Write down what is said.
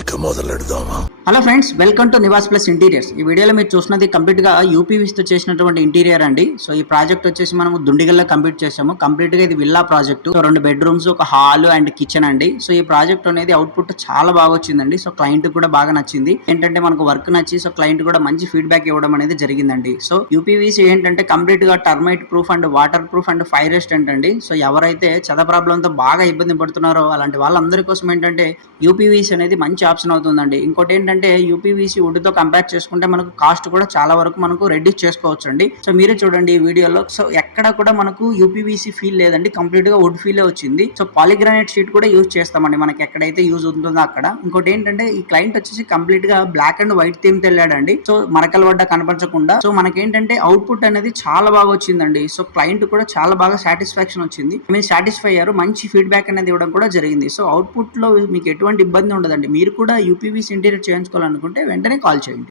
ఇక మొదలెడదామా? Hello friends, welcome to Nivas plus interiors. ఈ వీడియోలో మీరు చూసినది కంప్లీట్ గా యూపీవీస్ తో చేసినటువంటి ఇంటీరియర్ అండి. సో ఈ ప్రాజెక్ట్ వచ్చేసి మనము దుండిగల్లో కంప్లీట్ చేసాము. కంప్లీట్ గా ఇది విల్లా ప్రాజెక్ట్. సో 2 బెడ్రూమ్స్, ఒక హాల్ అండ్ కిచెన్ అండి. సో ఈ ప్రాజెక్ట్ అనేది అవుట్పుట్ చాలా బాగా వచ్చిందండి. సో క్లయింట్ కూడా బాగా నచ్చింది. ఏంటంటే మనకు వర్క్ నచ్చి సో క్లయింట్ కూడా మంచి ఫీడ్బ్యాక్ ఇవ్వడం అనేది జరిగిందండి. సో యూపీవీస్ ఏంటంటే కంప్లీట్ గా termite proof and water proof and fire resistant అండి. సో ఎవరైతే చెద ప్రాబ్లం తో బాగా ఇబ్బంది పడుతున్నారో అలాంటి వాళ్ళందరి కోసం ఏంటంటే యూపీవీస్ అనేది మంచి ఆప్షన్ అవుతుందండి. ఇంకోటి ఏంటంటే యూపీవీసీ వుడ్ తో కంపేర్ చేసుకుంటే మనకు కాస్ట్ కూడా చాలా వరకు మనకు రెడ్యూస్ చేసుకోవచ్చు అండి. సో మీరే చూడండి ఈ వీడియోలో. సో ఎక్కడ కూడా మనకు యూపీవీసీ ఫీల్ లేదండి, కంప్లీట్ గా వుడ్ ఫీల్ వచ్చింది. సో పాలిగ్రానైట్ షీట్ కూడా యూజ్ చేస్తామండి మనకి ఎక్కడైతే యూజ్ ఉంటుందో అక్కడ. ఇంకోటి ఏంటంటే ఈ క్లయింట్ వచ్చేసి కంప్లీట్ గా black and white theme తెల్లాడండి. So మరకల వడ్డ కనపరచకుండా. So మనకేంటంటే అవుట్పుట్ అనేది చాలా బాగా వచ్చిందండి. సో క్లయింట్ కూడా చాలా బాగా సాటిస్ఫాక్షన్ వచ్చింది. మీరు సాటిస్ఫై అయ్యారు, మంచి ఫీడ్బ్యాక్ అనేది ఇవ్వడం కూడా జరిగింది. సో అవుట్పుట్ లో మీకు ఎటువంటి ఇబ్బంది ఉండదండి. మీరు కూడా యూపీవీసీ ఇంటీరియర్ చేయించుకోవాలనుకుంటే వెంటనే కాల్ చేయండి.